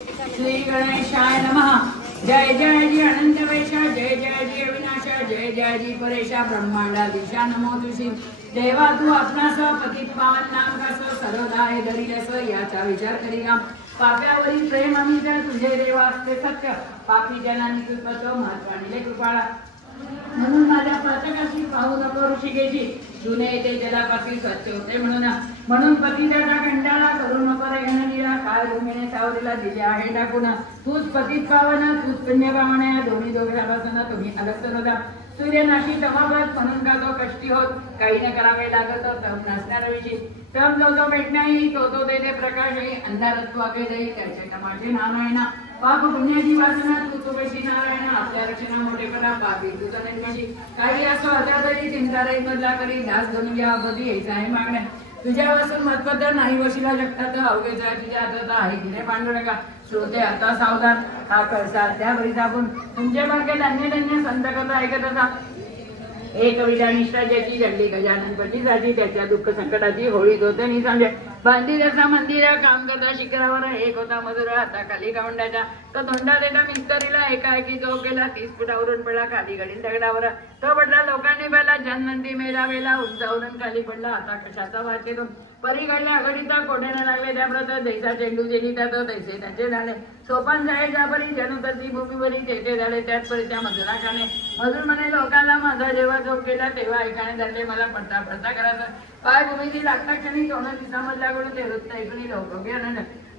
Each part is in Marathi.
श्री गणेशाय नमः। जय जय जी अनंत वैशा, जय जय जी अविनाशा, जय जय जी परेशा ब्रह्मांडाधीशा नमो तुझी। देवा तू आपणास पतित पावन नाम कस सर्वदा हे धरिलस, याचा विचार करीगा पाप्यावरील प्रेम आम्ही जर तुझे देवा असते सत्य, पापी जनांनी कृपत महत्वानिले कृपाळा। म्हणून माझ्या पाचकाशी पाहू नको ऋषिकेशी, जुने ते जलापाशी स्वच्छ होते म्हणून पतिताचा खंडाला करू नको रे घननीला, काय रुमिणे सावरीला दिले आहे टाकून। तूच पतित पावन तूच पुण्य पावन, दोन्ही दोघांपासून तुम्ही अलग होता। सूर्यनाशी तमाभात म्हणून का तो कष्टी होत, काही न करावे लागत तम नसणारा विषयी। तम जो तो भेटणाही तो देते प्रकाशही, अंधारत्व अभेदही त्याचे तमाचे नाम आहे ना। पाप पुण्याची वासना तू कशी नारायण, आपल्या रक्षणा मोठेपणा पापी तुझं निर्मशी। काही असो आता तरी चिंता राही बदला करी, दास दोन या अवधी यायचा आहे मागण्या। तुझ्या वासून मतपत्र नाही वशिला शकतात, अवघेच आहे तुझ्या हातात आहे किने पांडुरंगा। श्रोते आता सावधान हा कळसा त्यावरी दाबून, तुमच्या मार्गे धन्य धन्य संत कथा ऐकत असा। एक विधा निष्ठा ज्याची जडली गजानन पंडिताची, त्याच्या दुःख संकटाची होळीत होते निसंशय। बांधी त्याचा मंदिर काम करता शिखरावर, एक होता मधुर हाता खाली गावंडाच्या। तो धोंडा देता मिस्त्रीला एकाएकी जो गेला 30 फुटावरून पडला खाली गडील दगडावर। तो पडला लोकांनी पहिला जननंदी मेळावेला, उंचावरून खाली पडला आता कशाचा वाटे तो। परी घडल्या आघाडीचा कोड्याने लागले त्या व्रत, जैसा चेंडू जेलीचा तो तैसे त्यांचे झाले। सोपान जाय जाबरी जनुतरती भूमीवरी, तेथे झाले त्यात परी त्या मजुराखाने। मजूर म्हणे लोकांना माझा जेव्हा झोप केला तेव्हा ऐकाने झाले, मला पडता पडता करायचं। पाय भूमीची लागता क्षणी तोंड दिसामधल्या कडून ते वृत्त ऐकून लोक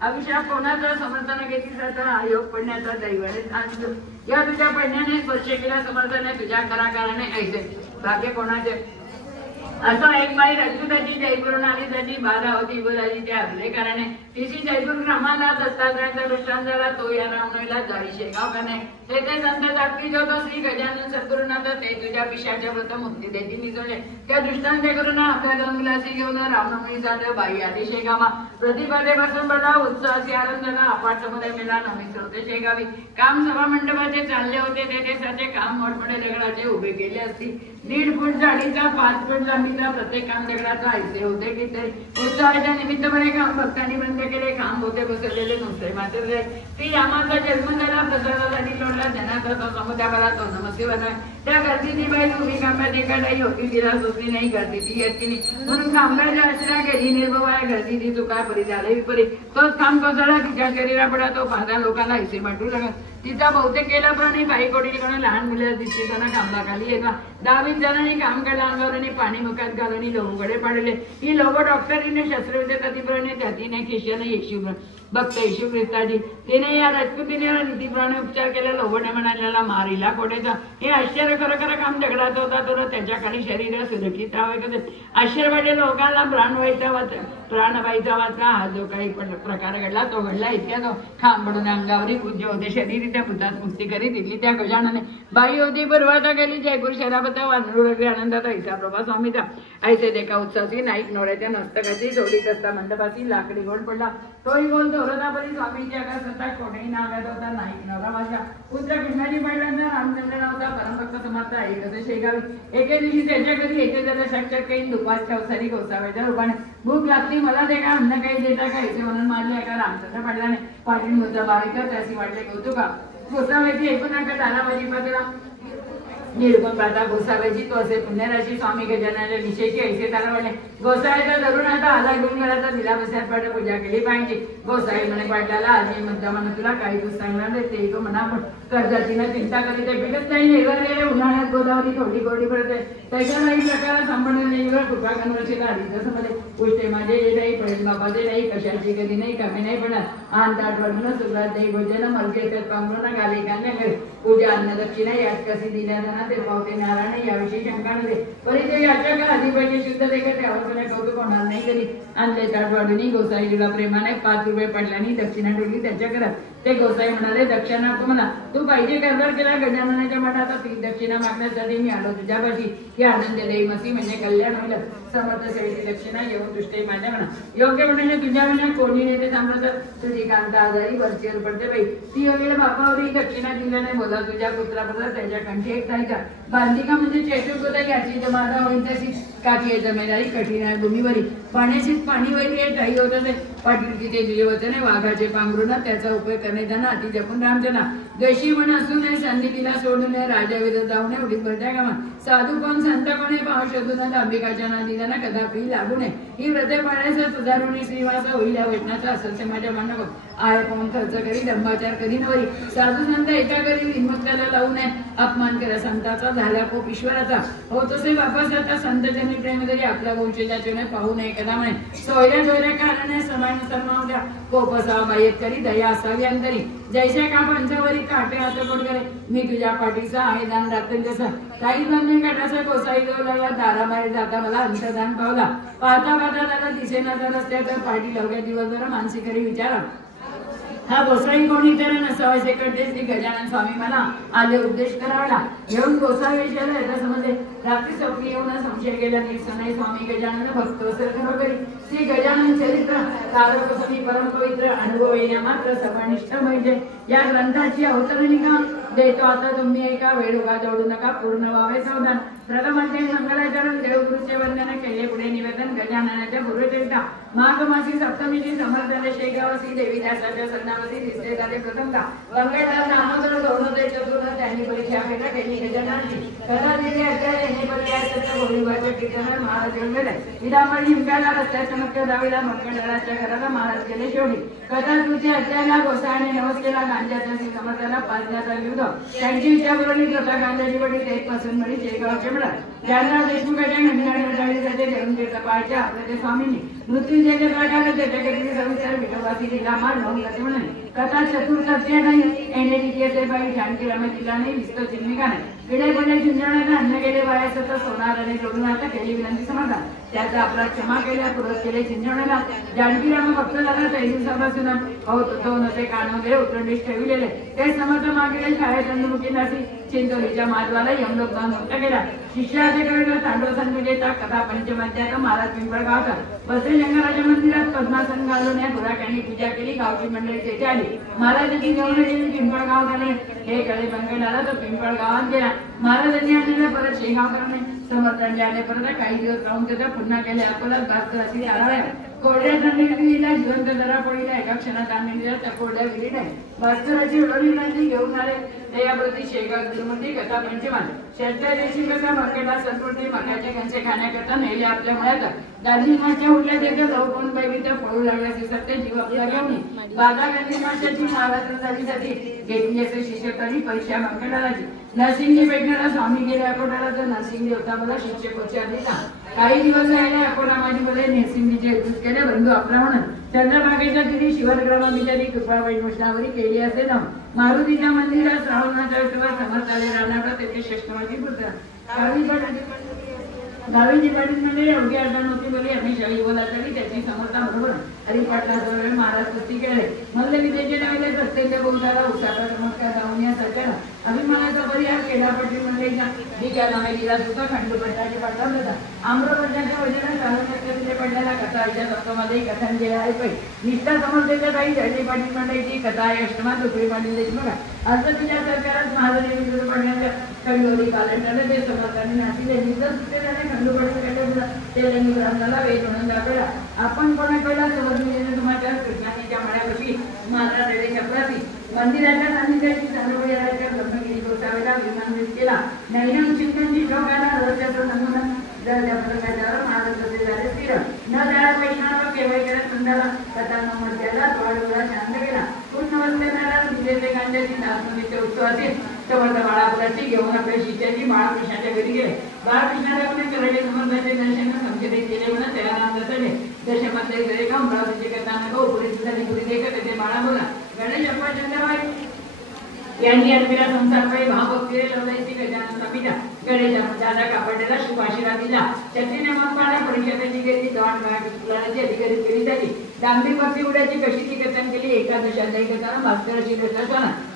अभिषेक कोणाचं समर्थन घेतली जातं, आयोग पडण्याचा दैवाने सांगतो। या तुझ्या पडण्याने स्पर्श केला समर्थन, तुझ्या कराकाराने ऐसे भाग्य कोणाचे। असं एक बाई रजपुताची जयपूरून आली, त्याची बाधा होती बोलाची त्या आपले कारणे। तिची जयपूर ग्रामाला दत्तात्रयाचा दृष्टांत झाला, तो या रामनवमीला जाई शेगाव का नाही। तेथे संत जागती जो तो श्री गजानन सद्गुरुनाथ, ते तुझ्या पिशाच्या व्रत मुक्ती देती निजवले। त्या दृष्टांत करून आपल्या दोन मुलाशी घेऊन रामनवमी झालं बाई आली शेगावा। प्रतिपदेपासून बडा उत्साहाची आनंद झाला, अपाट समुदाय मेला नवमी होते शेगावी। काम सभा मंडपाचे चालले होते, तेथे साचे काम मोठमोठे दगडाचे उभे केले असती। 1.5 फूट जाडीचा 5 फूट लांबीचा प्रत्येक काम दगडाचा ऐसे होते की ते उत्साहाच्या निमित्तपणे काम भक्तांनी बंद केले। काम होते बसवलेले नुसते मात्र ती रामाचा जन्म झाला, प्रसादासाठी लोटला जनाचा तो समुदायाला तो नमस्ते बनवाय। त्या गर्दीची बाई उभी कांब्यात एखादाही होती, तिला सुचली नाही गर्दी ती येत की नाही, म्हणून कांब्याच्या आश्रया गेली निर्भवाय। गर्दी ती चुका परी झाले विपरी, तोच काम कोसळला तिच्या शरीरा पडा, तो पाहता लोकांना ऐसे वाटू लागत। तिचा बहुतेक केला प्राणी काही कोटील लहान मुले दिसते त्यांना कामाखाली येतात। 10-20 जणांनी काम केला, अंगावरनी पाणी मुखात घालून लोहगडे पाडले। ही लोक डॉक्टरीने शस्त्रविद्या ततीप्रमाणे त्यातीने खिशाने येशू भक्त येशू ख्रिस्ताची, तिने या राजपुतीने नीतीप्रमाणे उपचार केला। लोहगडे म्हणाल्याला मारिला कोडेचा। हे आश्चर्य खरोखर काम दगडात होता, तो त्याच्या खाली शरीर सुरक्षित राहावे कसे। आश्चर्यवाटे लोकांना प्राणवाईचा वाचला। हा जो काही प्रकार घडला तो घडला इतक्या तो खांब पडून अंगावरी पूज्य होते शरीर त्या भूतात मुक्ती करी दिली त्या गजानने। बाई होती बरवाटा गेली जयपूर शहराबद्दल वानरूळ आनंदात ऐसा प्रभा स्वामीचा। ऐसे देखा उत्साही नाईक नोड्याच्या नस्तकाची जोडीत असता मंडपाची लाकडी गोल पडला। तोही गोल दोरदापरी स्वामीच्या का सत्ता कोणीही नागात होता नाईक नवरा माझ्या। पुत्र कृष्णाजी पहिल्यांदा रामचंद्र नव्हता परमभक्त समर्थ आहे कसे शेगावी। एके दिवशी त्याच्या घरी येथे त्याला साक्षात काही दुपारच्या अवसरी गोसाव्याच्या रूपाने भूक लागली, मला ते का अन्न काही देता का इथे म्हणून मारले का रामचंद्र पाटलाने। पाटील मुद्दा बारीक त्याची वाटले कौतुका। गोसाव्याची ऐकून नका ताराबाजी पातळा निर्गुण पाहता गोसाव्याची तो असे पुण्यराशी स्वामी गजाननाच्या विषयीची ऐसे तारा वाटले। गोसाव्याचा धरून आता आला घेऊन गेला तर तिला बसण्यात पाठ पूजा केली पाहिजे। गोसावी म्हणे पाटलाला आजी मुद्दा म्हणून तुला काही तू सांगणार नाही, ते तो म्हणा कर्जातीनं चिंता करी ते पिकत नाही। नेवरलेले उन्हाळ्यात गोदावरी थोडी गोडी पडते, त्याच्या नाही प्रकारा संपन्न नाही कृपा कनवशीला आधी जसं मध्ये उष्टे माझे जे नाही पडेल बाबाचे नाही, कशाची कधी नाही कमी नाही पडणार। आन ताट वाढून सुरुवात नाही भोजन मलके त्यात पांघरून घाले कांद्या घरी पूजा अन्न दक्षिणा यात कशी दिल्या जाणार ते पावते नारायण याविषयी शंका नव्हे। परी ते याच्या का अधिपती शुद्ध देखत त्यावर कोणी कौतुक होणार नाही कधी। आणले ताट वाढून गोसाई तुला प्रेमाने 5 रुपये पडल्याने दक्षिणा ठेवली त्याच्या घरात। ते गोसाई म्हणाले दक्षिणा तू म्हणा तू पाहिजे कारभार केला गजाननाच्या मठात, ती दक्षिणा मागण्यासाठी मी आलो तुझ्यापाशी। ही आनंद देई मसी म्हणजे कल्याण होईल। समर्थ सेवेची दक्षिणा येऊन दृष्टी माझ्या म्हणा योग्य म्हणणे तुझ्या विना कोणी नेते सांभाळत। तुझी कांता आजारी वरचीवर पडते बाई, ती योग्य बापावरी दक्षिणा दिल्याने बोला तुझ्या पुत्राबद्दल त्याच्या कंठी एक जायचा। बांधिका म्हणजे चेटूक होता याची जमादा होईल तशी काठी जमेदारी कठीण आहे भूमीवरी पाण्याची पाणी वगैरे काही होत असे पाटील तिथे तुझे वचने वाघाचे पांघरुणा त्याचा उपयोग करणे त्यांना अति जपून रामचंद्र देशी म्हण असू नये संधी तिला सोडू नये राजा विरुद्ध जाऊ नये उडीत भरत्या कामा साधू कोण संत कोणे पाव शोधू नये अंबिकाच्या नादी त्यांना कदापि लागू नये ही व्रते पाळण्याचा सुधारुणी श्रीवास होईल या वचनाचा असेल ते माझ्या नको आय पाहून खर्च करी धर्माचार करी नवरी साधू संत एका करी हिंमत त्याला लावू नये अपमान करा संताचा झाला कोप ईश्वराचा हो तसे वापस आता संतजनी प्रेम करी आपल्या गोंचेच्या पाहू नये कदा म्हणे सोयऱ्या सोयऱ्या कारणे समान सर्मावल्या कोप असावा बाह्यत करी दया असावी अंतरी जैसे का पंचावरी काटे हात कोण करे मी तुझ्या पाठीचा आहे दान रात्री जसं काही जण काटाचा कोसाई जाऊ लागला दाराबाहेर जाता मला अंतदान पावला पाहता पाहता त्याला दिसेना झालं असल्याचं पाठी लवकर दिवसभर मानसिकरी विचारा हा गोसाई कोणी तर नसावा शेकडते श्री गजानन स्वामी मला आले उपदेश करावला घेऊन गोसाई विचारला याचा समजले रात्री स्वप्नी येऊन संशय गेला नाही स्वामी गजानन भक्त असेल खरोखरी श्री गजानन चरित्र तारकस्वामी परम पवित्र अनुभव येण्या मात्र सर्वनिष्ठ म्हणजे या ग्रंथाची अवतरणिका देतो आता तुम्ही एका वेळोगा जोडू नका पूर्ण व्हावे सावधान प्रथमते मंगलाचरण देवगुरुचे वंदन केले पुढे निवेदन गजाननाच्या पूर्वचरिता माघ मासी सप्तमीची समर्थन शेगावसी देवी दासाच्या सन्नावसी दिसते झाले प्रथमता गंगेला दामोदर गौरवते चतुर्थ त्यांनी परीक्षा फेटा केली गजाननाची कथा दिली अध्याय यांनी पर्याय सत्य गोविंदाच्या कीर्तनात महाराज येऊन गेले विदामणी हिमकाला रस्त्या चमक्या दावीला मक्कडाच्या घराला महाराज गेले शेवटी कथा तुझे अध्यायाला गोसाळ्याने नवस केला गांजाच्या समर्थाला पाजण्याचा युद्ध त्यांची इच्छा बरोबर कथा गांजाची वडील एक पासून मळी शेगावचे मिळाले ज्यांना देशमुखाच्या घंटाळीसाठी देऊन पाहायच्या आपल्या स्वामींनी मृत्यूंजय प्रकारे त्याच्याकडे सविस्तर विठोबाची लीला मार लावून जाते म्हणे कथा चतुर्थ अध्याय नाही येण्याची येते बाई जानकी रमतीला नाही विस्तो चिन्मिका नाही पिढे पडे झुंजणाने अन्न गेले बाया सतत सोनार आणि जोडून आता केली विनंती समाधान त्याचा अपराध क्षमा केल्या पुरत केले झिंजवण्याला जानकी राम भक्त झाला त्या दिवसापासून हो तो नसे कानवले उतरंडीस ठेविलेले ते समर्थ मागेले शाळेत अंधमुखी नासी चिंचोलीच्या माधवाला यमलोक जाऊन मुक्त केला शिष्याकडे तांडव संगीता कथा पंचमध्यात महाराज पिंपळगावचा बसे शंकराच्या मंदिरात पद्मासन घालून या गुराख्यांनी पूजा केली गावची मंडळी तेथे आली महाराजांची गौरव केली पिंपळगाव झाले हे कडे बंकट आला तर पिंपळगावात गेला महाराजांनी आणलेला परत शेगावकरांनी समर्थांनी आले परत काही दिवस राहून त्याचा पुन्हा केले अकोल्यात भास्कराची आळाळ्या कोरड्या संगीला जिवंत जरा पडीला एका क्षणात आणली दिला त्या कोरड्या विलीन आहे भास्कराची वडील घेऊन आले दयाप्रती शेगाव गुरुमंडी कथा पंचमान शेतल्या दिवशी कथा मकेला सत्प्रती मक्याचे कंचे खाण्याकरता नेले आपल्या मुळात दादी माच्या उठल्या त्याच्या लवकून बैबीच्या पळू लागल्याचे सत्य जीव आपला घेऊन बाधा गांधी माशाची महाराष्ट्र झालीसाठी घेतली असे शिष्यकांनी परीक्षा मकेलाची नरसिंगी भेटणारा स्वामी गेले अकोटाला तर नरसिंगी होता मला शिक्षक उच्चार दिला काही दिवस राहिले अकोटा माझी मध्ये नरसिंगीचे युद्ध केले बंधू आपला म्हणून चंद्रभागेच्या तिने शिवरग्रामा बिचारी कृपा वैष्णवरी केली असे ना मारुतीच्या मंदिरात श्रावणाच्या विठोबा समर्थ आले राहणार त्याचे शस्त्रमाची पुत्र गावीची पाटील म्हणजे एवढी अडचण होती बोली आम्ही शाही बोला तरी त्याची समर्था बरोबर हरिपाटला महाराज कुस्ती केले मल्ल विद्येचे नावेले प्रत्येक बहुताला उसाचा चमत्कार जाऊन या सरकार अभिमानाचा परिहार केला पाटील मंडळीचा विचार नामेलीला सुद्धा खंडोपंताची पाठवला होता आम्रवर्षाच्या वजनात चालू पडलेला कथा याच्या तत्वामध्ये कथन केला आहे पै निष्ठा समर्थेच्या काही जयजी पाटील मंडळीची कथा आहे अष्टमात उपरी पाटील देश बघा असं तुझ्या सरकारात महाराजांनी विरोध पडण्याच्या खंडोरी कालंटाला ते समर्थांनी नाशिले निधन सुटेल्याने खंडोपडी केले ते रंगी ब्राह्मणाला वेद म्हणून दाखवला आपण कोणाकडला समजलेले समाचार कृष्णाच्या मळ्यापाशी महाराज रेडे चक्राती मंदिराच्या सान्निध्याची चांदोबाईच्या ब्रह्मगिरी गोसावेला विमान केला नैनम चिंतनची शोकाला रथाचं नमुना प्रकाशावर महाराज कसे झाले स्थिर न जाळा वैष्णव केवळ केला संदाला कथा न मध्याला डोळा शांत केला पूर्ण वसलेला विजेचे गांजाची नाचणीचे उत्सव असेल समर्थ बाळापुराची घेऊन आपल्या शिष्याची बाळकृष्णाच्या घरी गेले बाळकृष्णाला पुणे करायचे समर्थाचे दर्शन संकेत केले म्हणून त्याला नाम दसले दशमध्ये घरे का अमरावतीचे कथा नको पुढे सुद्धा पुढे देखत त्याचे बाळा बोला गणेश अप्पा चंद्रबाई यांनी अडविला संसारबाई भावभक्तीने लढायची गजानन स्वामीला गणेश दादा कापडलेला शुभ आशीर्वाद दिला शक्तीने मग परिषदेची घेतली दॉट गाठी अधिकारी केली झाली दांभी भक्ती उड्याची कशी ती कथन केली एकादश अध्याय कथाना भास्कराची कथा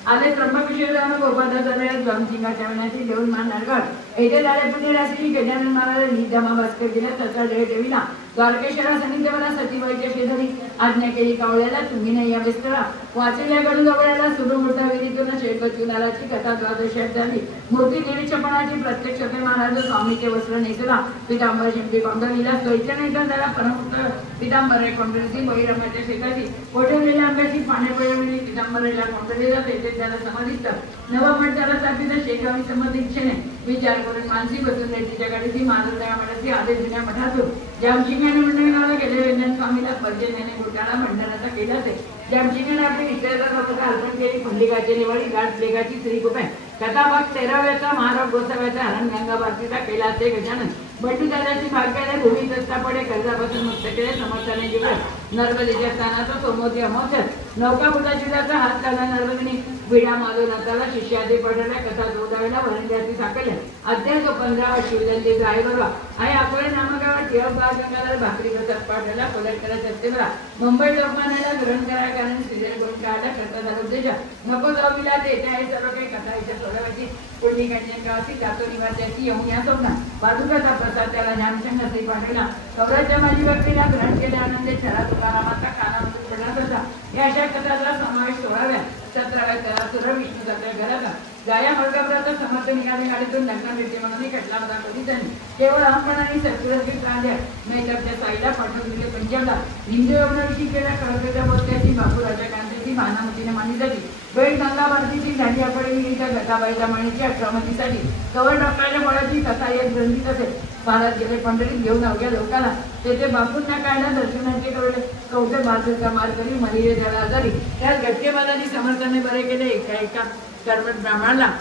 आले त्र्यंबकेश्वर जाऊन गोपादा झाले जमसिंगाच्या विनाची देऊन मानणार येथे झाले पुण्यराशी गजानन महाराज निजामा भास्कर गेला तसा जय देवीला द्वारकेश्वरा सनिदेवाला सतीबाईच्या शेजारी आज्ञा केली कावळ्याला तुम्ही नाही या बेस्तरा वाचल्याकडून गवळ्याला सुरू मोठा विहिरीतून शेकचुलाची कथा द्वादशात झाली मूर्ती निरीक्षपणाची प्रत्यक्ष ते महाराज स्वामीचे वस्त्र नेसला पितांबर शिंपी कोंडलीला स्वैच्या नेता झाला परमुक्त पितांबर कोंडलीची बहिरमाच्या शेताची कोठवलेल्या आंब्याची पाने पळवली पितांबरेला कोंडलीला तेथे त्याला समाधिस्त नवमठ झाला तापीचा शेगावी समाधीक्षणे विचार करून मानसी बसून रेतीच्या गाडीची महाराजा मठाची आदेश जुन्या मठातून जामसिंगाने मंडळाला गेले वेदन स्वामीला पर्जन्याने घोटाळा भंडाराचा केला ते जामसिंगाने आपली निश्चयाचा पत्रक अर्पण केली खंडिकाची निवडी गाठ लेगाची श्री गोपाय कथाभाग 13व्याचा महाराज गोसाव्याचा हरण गंगा भारतीचा केला ते गजानन बंडू दादाची भाग्याने भूमी दत्ता पडे कर्जापासून मुक्त केले समर्थाने जीवन नर्मदेच्या स्थानाचा सोमोदी अमोचर नौका बुदाचिदाचा हात झाला नर्मदिनी विडा माधव नाताला शिष्यादी पडल्या कथा जोडावेला वरंद्याची साकल्या अध्याय 15 शिवजंती ड्रायव्हरवा आई अकोले नामगावात टिळकबाग गंगाधर भाकरी बसत पाडलेला कोलटकरा चत्तेवरा मुंबई लोकमान्याला ग्रहण करा कारण सिरियल करून काढला करता झाला उद्देश नको जाऊला देते आहे सर्व काही कथा इथे सोडवायची पुढली गावाची जातो निवासाची यमुना स्वप्न बाजूचा प्रसाद त्याला ज्ञानशंकर श्री पाठवला कवराच्या माझी व्यक्तीला ग्रहण केले आनंदे छरा तुकारामाचा कानामधून पडला तसा या अशा कथाचा समावेश 16व्या 17व्या त्याला सुर विष्णू जात्या घराचा गाया मर्गाप्रत समर्थ निघाले गाडीतून लग्न भेटते म्हणून खटला होता कधी त्यांनी केवळ अहमपणाने सत्पुराची प्रांध्या नैतरच्या साईला पाठवून दिले पंजाबला हिंदू यवनाविषयी केल्या कळकच्या बोलत्याची बापूराजा कांतीची भानामतीने मानली जाते बैल गंगा भारतीची झाली आपडीच्या गटाबाईच्या मणीची 18मतीसाठी कवर डॉक्टरच्या बळाची कथा एक ग्रंथीत असेल महाराज गेले पंढरीत घेऊन अवघ्या लोकाला तेथे बापूंना काढला दर्शनाचे कवडे कवटे बाजूचा मार करी मरिये त्याला आजारी त्यात गटकेबाजाची समर्थाने बरे केले एका कर्मठ ब्राह्मणाला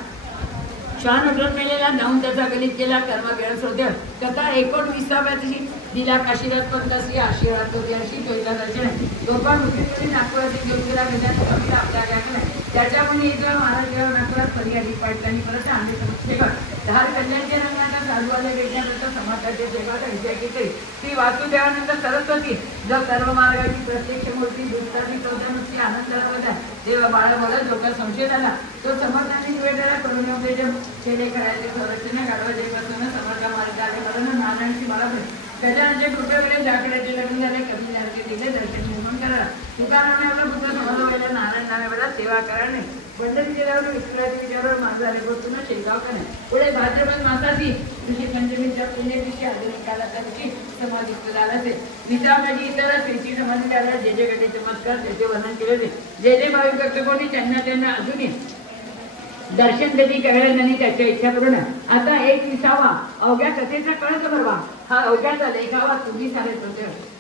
शान उठून मेलेला जाऊन त्याचा गलित केला कर्म गेळस होते कथा 19व्या दिवशी दिला काशीराज पंतासी आशीर्वाद होते अशी पहिला दर्शन आहे गोपाळ मुख्यमंत्री नागपुरात घेऊन गेला गजानन स्वामीला आपल्या गायला त्याच्यामुळे इथं महाराज जेव्हा नागपुरात फरियादी पाटलांनी परत आणले सेवक धार कल्याणच्या रंगाचा साधूवाले वेगळ्यानंतर समाजाचे सेवक विजय केले ती वासुदेवानंतर सरस्वती जो सर्व मार्गाची प्रत्यक्ष मूर्ती दुसराची चौदा नुसती आनंदाला होता तेव्हा बाळा बोलत डोक्यात संशय झाला तो समर्थांनी वेळेला करून केले करायचे संरक्षण गाडवा जयपासून समर्था मार्ग आले म्हणून नारायणची बाळापणे गजाननचे कृपेकडे जाकड्याचे लग्न झाले कमी झाले दिले दर्शन निर्माण करा तुकारामाने आपला बुद्ध समजा व्हायला नारायण नामे वेळा सेवा कराने पंढरी जिल्ह्यावर विठ्ठलाच्या विचारावर माझं झाले बसून शेगाव का नाही पुढे भाद्रपद मासाची ऋषी पंचमीच्या पुण्यतिथी आधुनिक काळाच्या दिवशी समाधी झाला असेल विसामाची इतर स्त्रीची समाधी झाला जे जे घडे चमत्कार त्याचे वर्णन केले होते जे जे भाविक भक्त कोणी त्यांना अजूनही दर्शन कधी करायला नाही त्याच्या इच्छा करून आता 21वा अवघ्या कथेचा कळत भरवा हा अवघ्याचा लेखावा तुम्ही सारे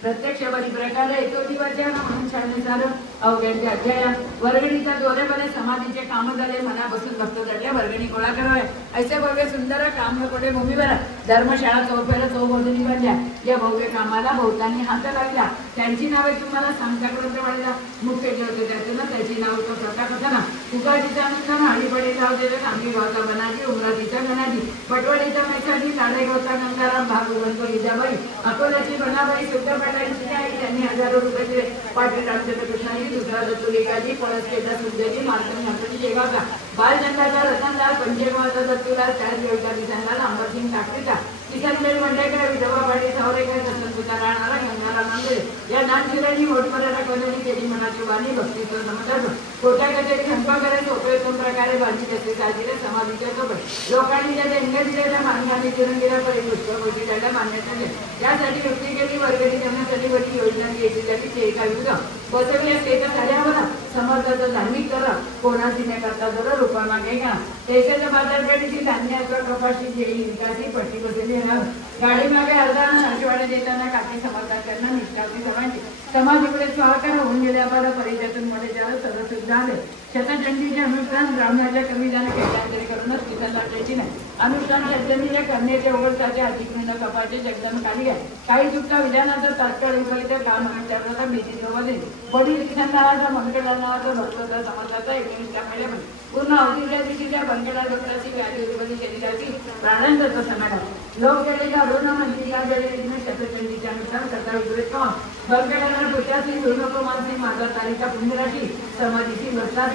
प्रत्यक्ष बरी प्रकारे येतो दिवसच्या म्हणून छाननुसार अवघ्यांच्या अध्याया वर्गणीचा दोरेपणे समाधीचे काम झाले मना बसून भक्त जडल्या वर्गणी गोळा करावे ऐसे भव्य सुंदर काम कोडे भूमीवर धर्मशाळा चौफेर चौबोधनी बनल्या या भव्य कामाला बहुतांनी हात लागल्या त्यांची नावे तुम्हाला सांगताकडून वाढला मुख्य जे होते त्यातून त्याची नाव तो स्वतः कथना उगाडीचा अनुष्ठान हळीपडे नाव दिले सांगी गावचा बनाजी उमराजीचा गणाजी पटवाडीचा मैसाजी लाडेगावचा गंगाराम भागवंत विजाबाई अकोल्याची बनाबाई सुद्धा आई त्यांनी हजारो रुपये दिले पाटील रामचंद्र कृष्णाजी दुसरा दत्तुलिकाजी पळसकेचा सुंदरजी मालकणी आपण शेगावचा बालचंदाचा रतनलाल पंचगावचा दत्तुलाल चार योजना दिसांना अंबरसिंग ठाकरेचा किशनबेन मंडेकर विधवा पाटील सावरेकर दसंतुता राहणारा गंगाराम नांदे या नानशिरांनी मोठमराठा कोणी केली मनाची वाणी भक्तीचं समजत कोट्या कचेरी संपा करायचे उपयोगून प्रकारे बाजी कसे साजिरे समाधीच्या सोबत लोकांनी ज्या देणग्या दिलेल्या मानवाने चिरंगीला परिपुष्ट गोष्टी त्याला मान्यता दिली यासाठी व्यक्ती केली वर्गणी करण्यासाठी वरची योजना घ्यायची त्याची ते एका युद्ध बसवल्या तेच्या साड्यावर समर्थाचं धार्मिक करा कोणाची न करता जर रुपा मागे का देशाच्या बाजारपेठेची धान्य कपाशी जेली विकासी पट्टी बसवली गाडी मागे अर्धा नरशिवाडे देताना काठी समर्थन करणं निष्ठावती सर्वांची समाधीकडे सहकार होऊन गेल्या पर परिचयातून मोठे चार सदस्य झाले शतचंडीचे अनुष्ठान ब्राह्मणाच्या कविदाने केल्यानंतर करूनच किसन लाटायची नाही अनुष्ठान शब्दनीच्या करण्याच्या ओळखाच्या अतिक्रमण कपाचे जगदन खाली आहे काही चुका विधानाचं तात्काळ उपयुक्त काम विचारता भीती सोबत वडील किसन नावाचा मंगळा नावाचा भक्तचा समाजाचा 19 महिला पूर्ण अवधीच्या दिवशीच्या बंकडा डोक्याची व्याधी उपधी शरीराची प्राणांचा समाज लोक गेलेल्या ऋण मंत्रिका गेलेल्या शतचंडीच्या अनुसार कथा विपरीत बंकडाला पुत्याची ऋणको मानसिक माझा तारीखा पुण्यराशी समाधीची वर्षा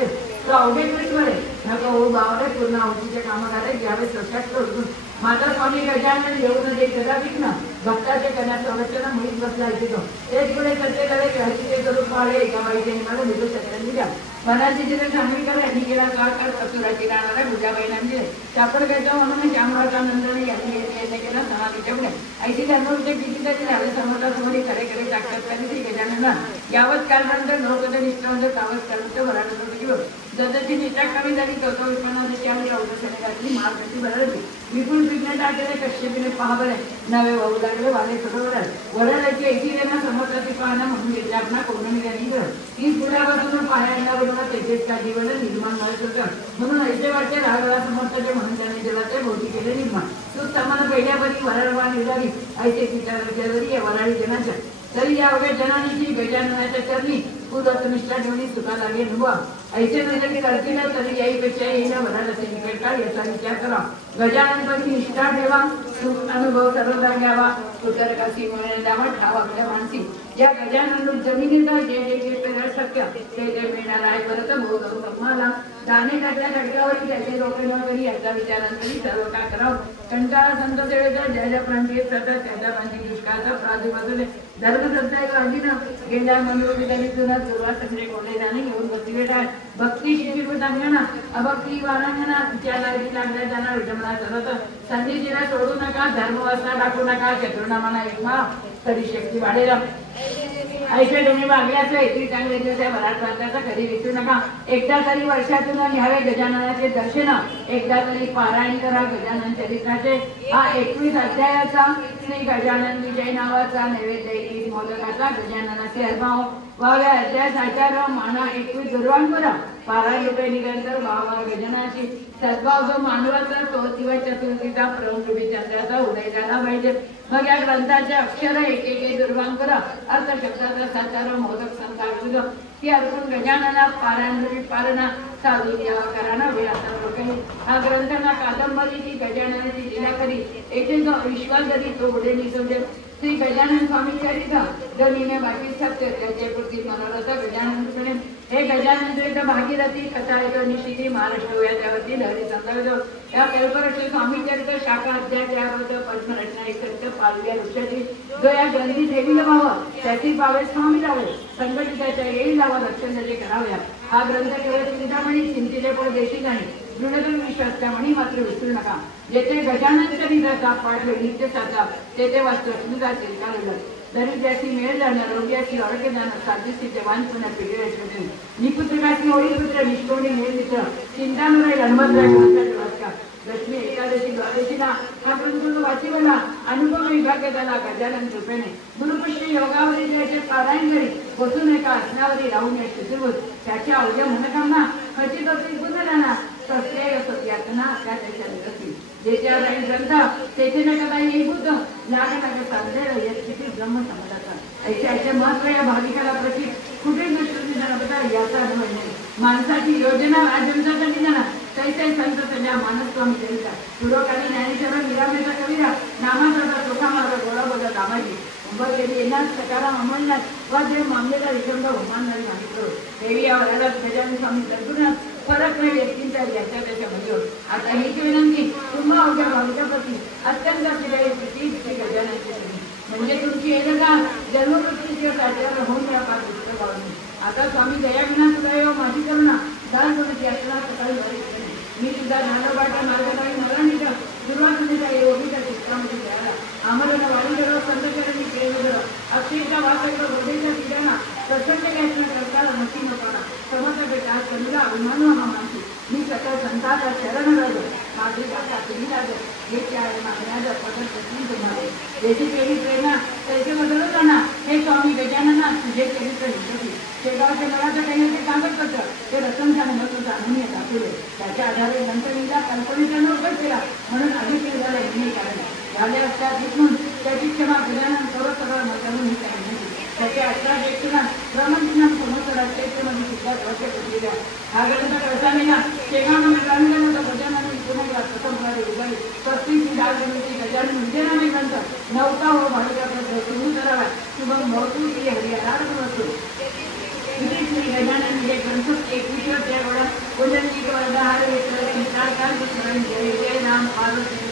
तो अवघे कृष्ण नका हो बावरे पूर्ण आवडीचे कामं करायचे ज्यावेळेस स्वतःच करून माता स्वामी गजानन येऊन दे कदा विघ्न भक्ताचे कन्या संरक्षण मुळीच बसला तो तेच पुढे सत्य करे हळदीचे स्वरूप पाळे एका बाईचे मला दिलो सगळ्यांनी द्या मनाची जिथे चांगली कर यांनी केला सहकार असुराची राहणारा गुजाबाईंनी दिले सापड घ्यायचा म्हणून श्यामराजा नंदने यांनी केला समाधीच्या पुढे ऐशी धर्मविषय कितीतरी झाले समोरासमोरी खरे खरे साक्षात्कार श्री गजानना यावत कालपर्यंत नवकथ निष्ठावंत तावत पर्यंत वराड जसची निष्ठा कमी झाली तो विपणाची त्यावेळी अवदर्शने घातली महाप्रती बरळली विपुल विघ्न टाकले कश्यपीने पहाबले नवे वाहू लागले वाले सरोवर वरळाची ऐशी त्यांना समर्थाची पाहणं म्हणून घेतले आपणा कोणी त्यांनी कर ती पुढ्यापासून पायांना बरोबर तेजेस का जीवन निर्माण मिळत होतं म्हणून ऐसे वाटते रागला समर्थाचे म्हणून त्यांनी जगाचे भोवती केले निर्माण तू समान पहिल्यापरी वरळवा निघाली ऐसे विचार वराळी जनाच्या तरी या वगैरे जनानीची गजाननाच्या चरणी पूर्वत निष्ठा ठेवणी सुखा लागे नुवा ऐसे म्हणजे की करतील तरी याईपेक्षा येईला भरायला असे निकटता याचा विचार करा गजाननपैकी निष्ठा ठेवा सुख अनुभव सर्वदा घ्यावा सुतरकाशी मिळणे द्यावा ठाव आपल्या मानसी या गजानन जमिनीचा जे जे जे पेरळ शक्य ते ते मिळणार आहे परत भाऊ करू ब्रह्माला दाणे टाकल्या खडकावरी त्याचे रोखे न करी याचा विचारांतरी सर्व का करावं कंटाळा संत सेवेचा जय जय प्रांती सतत त्याच्या प्रांती दुष्काळाचा प्रादुर्भाव धर्मसत्ता आधीनं गेल्या मनोविधानीतून सुरुवात सगळे कोणे जाणे घेऊन बसले आहे भक्ती शिशिरतांगणा अभक्ती वारांगणा त्याला लागल्या जाणार विडंबना करत संधीजीला सोडू नका धर्मवासना टाकू नका चतुर्नामाना विमा तरी शक्ती वाढेल ऐसे तुम्ही वागल्याचं एकरी चांगले दिवस आहे वराड प्रांताचा कधी विसरू नका एकदा तरी वर्षातून घ्यावे गजाननाचे दर्शन एकदा तरी पारायण करा गजानन चरित्राचे हा 21 अध्यायाचा श्री गजानन विजय नावाचा नैवेद्य मोदकाचा गजाननाचे अर्भाव वाव्या अध्याय साचार माना 21 दुर्वांकुरा पारायण रुपये निरंतर भावा गजाननाची सद्भाव जो मानवाचा तो दिवस चतुर्थीचा प्रमुखी चंद्राचा उदय झाला पाहिजे मग या ग्रंथाचे अक्षर एक एक दुर्वांकुर अर्थशब्दाचा साचार मोदक संतार की अर्जुन गजानना पारायण पारणा साधू देवा कराना वेळाचा लोक हा ग्रंथ ना कादंबरी की गजाननाची लीला करी येथे जो विश्वासरी तो उडे निसोजे श्री गजानन स्वामी चरित्र जमीने बाकी सत्य त्याचे प्रती मनोरथ गजानन हे गजानन चरित्र भागीरथी कथा एक निशिती महाराष्ट्र याच्यावरती लहरी संदर्भ या कल्पवृक्ष स्वामी चरित्र शाखा अध्यात्यावत पद्मरचना एक चरित्र पालव्या वृक्षाची जो या ग्रंथी ठेवीला व्हावं त्याची पावे स्वामी लावे संकटिताच्या येईल लावा रक्षण त्याचे कराव्या हा ग्रंथ केवळ चिंतामणी चिंतिले पण देशी नाही दृढतम विश्वास त्यामणी मात्र विसरू नका जेथे गजानन चरित्राचा पाठ नित्य साचा तेथे वाचतो जातील कारण दरिद्राची मेळ जाणार रोग्याची आरोग्य जाणार साधीची जवानपणा पिढी निपुत्रकाची होळी पुत्र निष्ठोणी मेळ मित्र चिंतानुराय हनुमंतराय लक्ष्मी एकादशी द्वादशीला हा ग्रंथ वाचिवला अनुभव विभाग झाला गजानन कृपेने गुरुपुष्य योगावरी त्याचे पारायण करी बसून एका आसनावरी राहून या शिथिरवत त्याच्या अवघ्या मनकामना खचित होती पूर्ण जाणार प्रत्येक सत्यातना त्याच्या विकसित जेच्या राहील ग्रंथ तेथे न कदा येईभूत लाग लाग साधलेलं यशस्वी ब्रह्म समाजाचा ऐसे महत्व या भाविकाला प्रतीक कुठे दृष्टी बदल याचा अनुभव नाही माणसाची योजना राजवंशासाठी जाणार तैसे संत सजा मानस्वामी चरित्र पूर्वकाली ज्ञानेश्वर निरामेचा कविरा नामाचा चोखा मारा गोळा बघा दामाजी उंबर केली येणार सकाराम अंमलनाथ व जे मामलेला विषंभ होमानणारी मागितलो देवी या वराडात गजानन स्वामी तंतुना फरक नाही व्यक्तींचा याच्या त्याच्यामध्ये आता हीच विनंती तुम्हा अवघ्या भाविकाप्रती अत्यंत प्रिय श्री गजाननची म्हणजे तुमची एका जन्ममृत्यूच्या साध्यावर होऊन या पाच पुस्तकावरून आता स्वामी दयाविना सुदैव माझी करुणा दान कोणाची यात्रा सकाळी मी सुद्धा ज्ञानोबाटा मार्गदारी मराठीच्या सुरुवातीचा योगीच्या चित्रामध्ये द्यायला आम्हाला वाडीकडं संतचरणी केलेलं अक्षयचा वासाकडं बोधेच्या ठिकाणा प्रसन्न घ्यायचं करताना नक्की नका समजा बेटा कमीला अभिमान मानसी मी सकाळ संताचा शरण राज माझी काका तुम्ही राज हे चार मागण्याचा पदर प्रश्न तुम्हाला ज्याची केली प्रेरणा त्याचे बदलत जाणार हे स्वामी गजानना तुझे चरित्र लिहिली शेगावच्या नळाचं काही ते कागदपत्र ते रतनच्या महत्व जाणून दाखवले त्याच्या आधारे नंतरीला कल्पनेचा नोकस केला म्हणून अधिक झाला हे कारण झाले असतात म्हणून त्याची क्षमा गजानन सर्व करून त्याचे 18 व्यक्तींना ब्रह्मचिन्ह समोर चैत्यमध्ये सुद्धा वर्ष घेतलेल्या हा ग्रंथ कळसामीला शेगावमध्ये ग्रामीण गजानन पुणे प्रथम उभारी 35 डागची गजानन विजयनामे ग्रंथ नवता हो भाविका सुरू करावा शुभम भवतू की हरियाणा वस्तू श्री गजानन विजय ग्रंथ 21 त्या वेळा पतितानां पार्वती